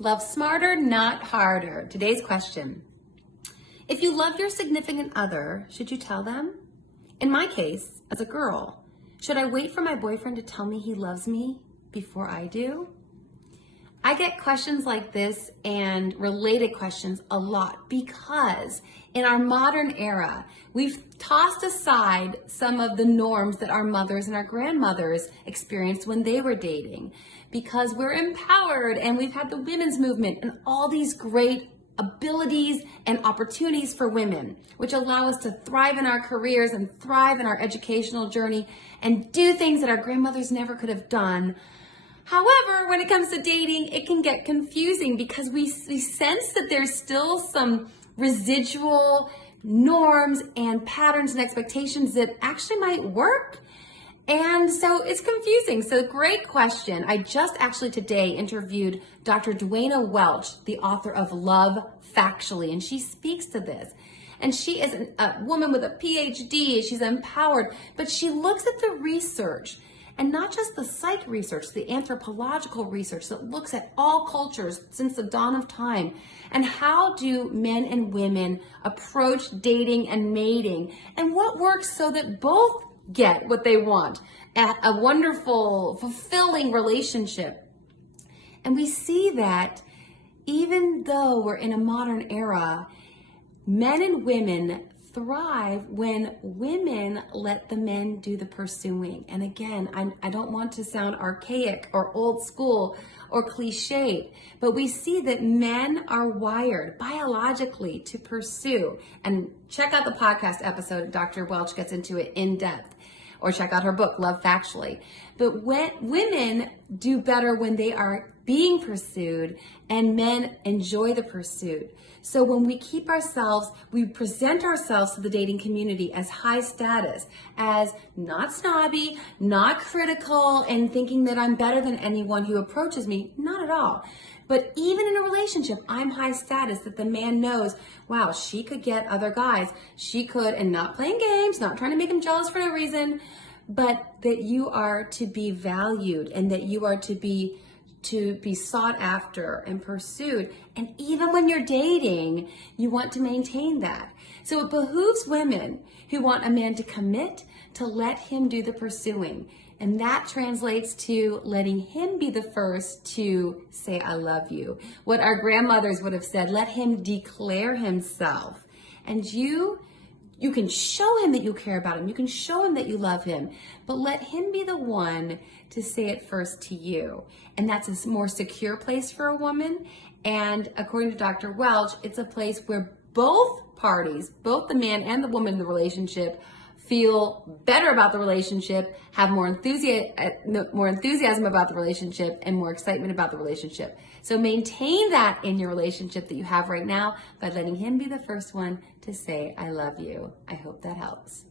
Love smarter, not harder. Today's question. If you love your significant other, should you tell them? In my case, as a girl, should I wait for my boyfriend to tell me he loves me before I do? I get questions like this and related questions a lot because in our modern era, we've tossed aside some of the norms that our mothers and our grandmothers experienced when they were dating because we're empowered and we've had the women's movement and all these great abilities and opportunities for women, which allow us to thrive in our careers and thrive in our educational journey and do things that our grandmothers never could have done. However, when it comes to dating, it can get confusing because we sense that there's still some residual norms and patterns and expectations that actually might work. And so it's confusing. So great question. I just actually today interviewed Dr. Duana Welch, the author of Love Factually, and she speaks to this. And she is a woman with a PhD. She's empowered, but she looks at the research. And not just the psych research, the anthropological research that looks at all cultures since the dawn of time. And how do men and women approach dating and mating? And what works so that both get what they want, a wonderful, fulfilling relationship. And we see that even though we're in a modern era, men and women thrive when women let the men do the pursuing. And again, I don't want to sound archaic or old school or cliched, but we see that men are wired biologically to pursue. And check out the podcast episode. Dr. Welch gets into it in depth. Or check out her book, Love Factually. But when women do better when they are being pursued and men enjoy the pursuit. So when we keep ourselves, we present ourselves to the dating community as high status, as not snobby, not critical, and thinking that I'm better than anyone who approaches me. Not at all. But even in a relationship, I'm high status, that the man knows, wow, she could get other guys. She could, and not playing games, not trying to make him jealous for no reason, but that you are to be valued and that you are to be sought after and pursued. And even when you're dating, you want to maintain that. So it behooves women who want a man to commit to let him do the pursuing. And that translates to letting him be the first to say, I love you. What our grandmothers would have said, let him declare himself. And you can show him that you care about him. You can show him that you love him, but let him be the one to say it first to you. And that's a more secure place for a woman. And according to Dr. Welch, it's a place where both parties, both the man and the woman in the relationship, feel better about the relationship, have more enthusiasm about the relationship, and more excitement about the relationship. So maintain that in your relationship that you have right now by letting him be the first one to say, I love you. I hope that helps.